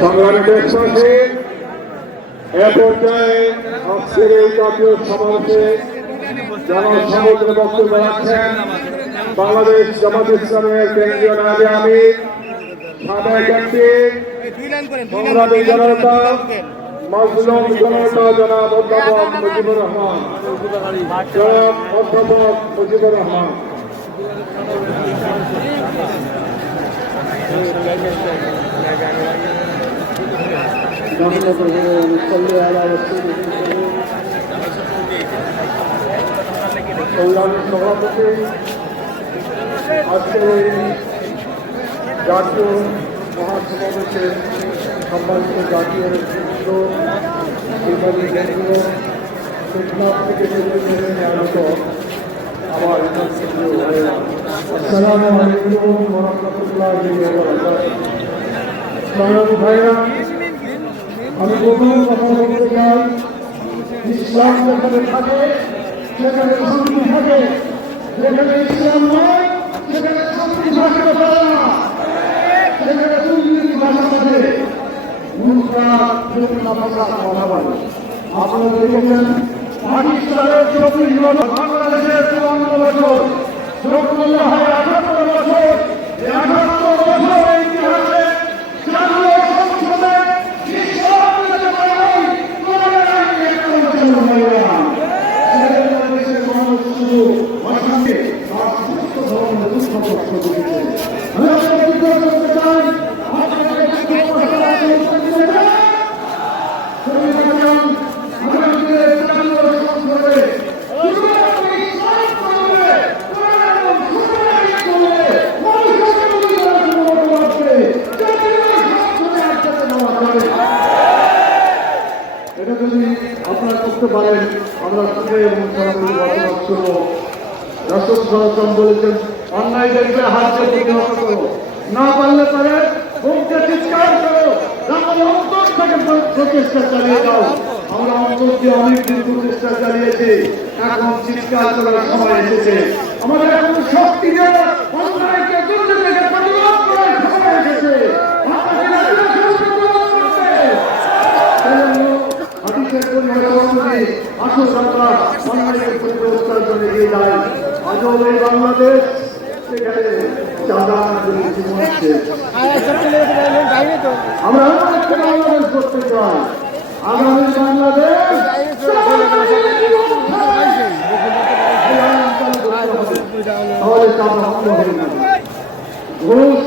সংগ্রামী দেশবাসী, এ পর্যায়ে আজকের এই জাতীয় সমাবেশে জনসমুদ্রে বক্তব্য রাখছেন বাংলাদেশ জামাত ইসলামের কেন্দ্রীয় নায়েবে আমির সাবেক এমপি সংগ্রামী জনতা মাজলুম জনতা জনাব অধ্যাপক মুজিবুর রহমান। জনাব অধ্যাপক মুজিবুর রহমান। সংগ্রামী সভাপতি, আজকের এই জাতীয় মহাসমাবেশের সম্মানিত জাতীয় নেতৃত্ব থেকে আগত আমার আসসালামু আলাইকুম ওয়া রাহমাতুল্লাহি ওয়া বারাকাতুহু। ভাইরা, আমি প্রথম কথা বলতে চাই, ইসলাম যেখানে থাকে সেখানে শান্তি থাকে, যেখানে ইসলাম নয় সেখানে শান্তি থাকতে পারে না, সেখানে দুর্নীতি ভাষা থাকে, কথা বলে। আপনারা দেখেছেন পাকিস্তানের 24 বছর, বাংলাদেশের 54 বছর, যোগ করলে হয় 78 বছর। 78 বছরের ইতিহাসে জাতীয় সংসদে ইসলাম যেতে পারে নাই, কোরআনের আইন একটা বছর হয় না। দেশের মানুষ শুধু অশান্তি আর সমস্ত ধরনের দুঃখ কষ্ট দিচ্ছে। আমি আপনাদের জিজ্ঞাসা করতে চাই, এটা যদি আপনারা করতে পারেন, আমরা সবাই এবং সরাসরি বসবাস করবো। রাসূল সাল্লাল্লাহু আলাইহি ওয়াসাল্লাম বলেছেন, অন্যায় দেখলে হাত দিয়ে প্রতিহত করো, না পারলে পারে বুককে চিৎকার করো, তারপরে অন্তর থেকে প্রচেষ্টা চালিয়ে যাও। আমরা অন্তর দিয়ে অনেক দিন প্রচেষ্টা চালিয়েছি, এখন চিৎকার করার সময় এসেছে। আমাদের এখন শক্তি দিয়ে অন্যায়কে দূর থেকে প্রতিরোধ করার সময় এসেছে। আসল আমরা অন্যায়কে প্রতিরোধ করার জন্য এগিয়ে যাই। আজও এই বাংলাদেশ সেখানে আমরা একটা বাংলাদেশ করতে চাই, আগামী বাংলাদেশ তাহলে চাঁদা বন্ধ হয়ে যাবে। ঘুষ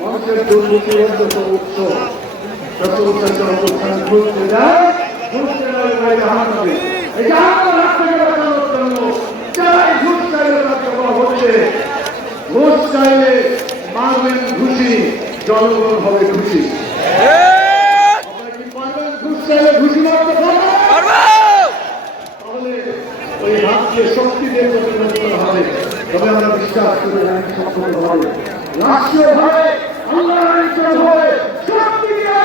মানুষের দুর্নীতির অন্তত উৎস, ঘুষ দেয়, ঘুষ ঘুষ চাইলে মারবেন ঘুষি, জনগণ হবে খুশি। ঘুষ চাইলে ঘুষি মারতে পারবে, তাহলে ওই রাজ্যে শক্তি দিয়ে প্রতিরোধ করা হবে। তবে আমরা বিশ্বাস করে সক্ষম হবে রাষ্ট্রীয়ভাবে, আল্লাহভাবে শক্তি দিয়ে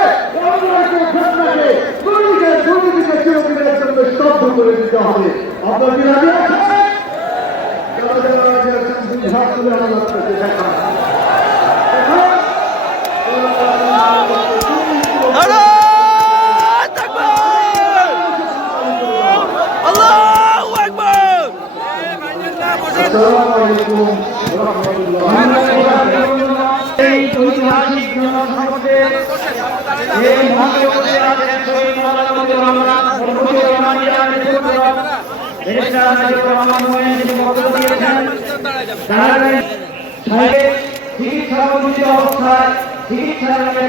দুর্নীতিকে চিরদিনের জন্য স্তব্ধ করে দিতে হবে। আপনার কি রাজি আছেন? যারা যারা রাজি আছেন দুই হাত তুলে আল্লাহ কাছে দেখা। আসসালামু আলাইকুম ওয়া রাহমাতুল্লাহ। এই ঐতিহাসিক জনসভাতে এই মঞ্চে বসে আছেন শহীদ মাওলানা মুজিবুর রহমান, মুজিবুর রহমান জিয়ার নেতৃত্বে দেশটা নাজিবুর রহমান মোয়েন যিনি বক্তব্য দিয়েছেন। সাহেব চিকিৎসা বঞ্চিত অবস্থায় চিকিৎসার হত্যা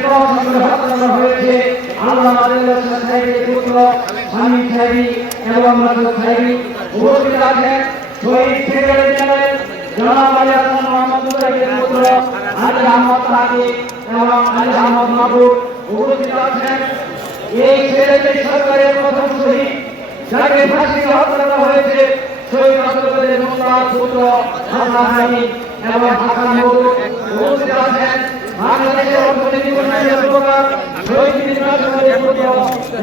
করা হয়েছে। আল্লাহ সাহেবের পুত্র স্বামী সাহেবী এবং সাহেবী উপস্থিত আছেন। শহীদ সেক্রেটারি জেনারেল জনাব আলী হাসান মোহাম্মদের পুত্র আলী আহমদ তাকি এবং আলী আহমদ মাহবুব উপস্থিত আছেন। এই ছেলেদের সরকারের প্রথম শহীদ, যাকে ফাঁসিতে হত্যা করা হয়েছে, শহীদ রাষ্ট্রপতির মুস্তাফার পুত্র হাসান হামিদ এবং হাসান মাহবুব উপস্থিত আছেন। বাংলাদেশের অর্থনীতি উন্নয়নের উপকার শহীদ রাষ্ট্রপতির পুত্র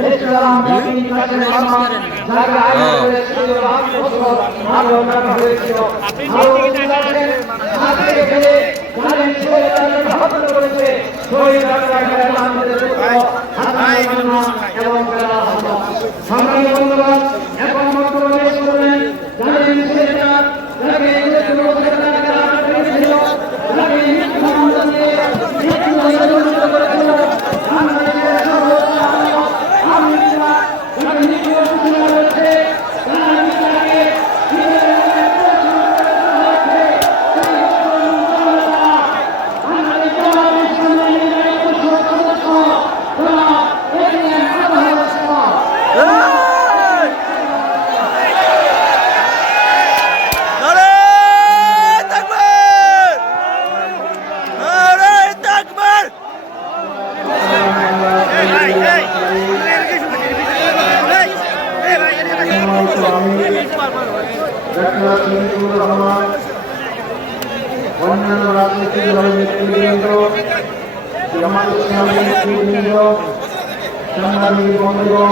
রেস্টুরাম জাকির কাসেম রহমান, যাকে আইন করে 7 বছর আরো রাখা হয়েছিল। আজকে এখানে শহীদ হত্যা করেছে শহীদ রাষ্ট্রপতি দলের নেতৃবৃন্দ, জামাত ইসলামের নেতৃবৃন্দ, সংগ্রামী বন্ধুগণ,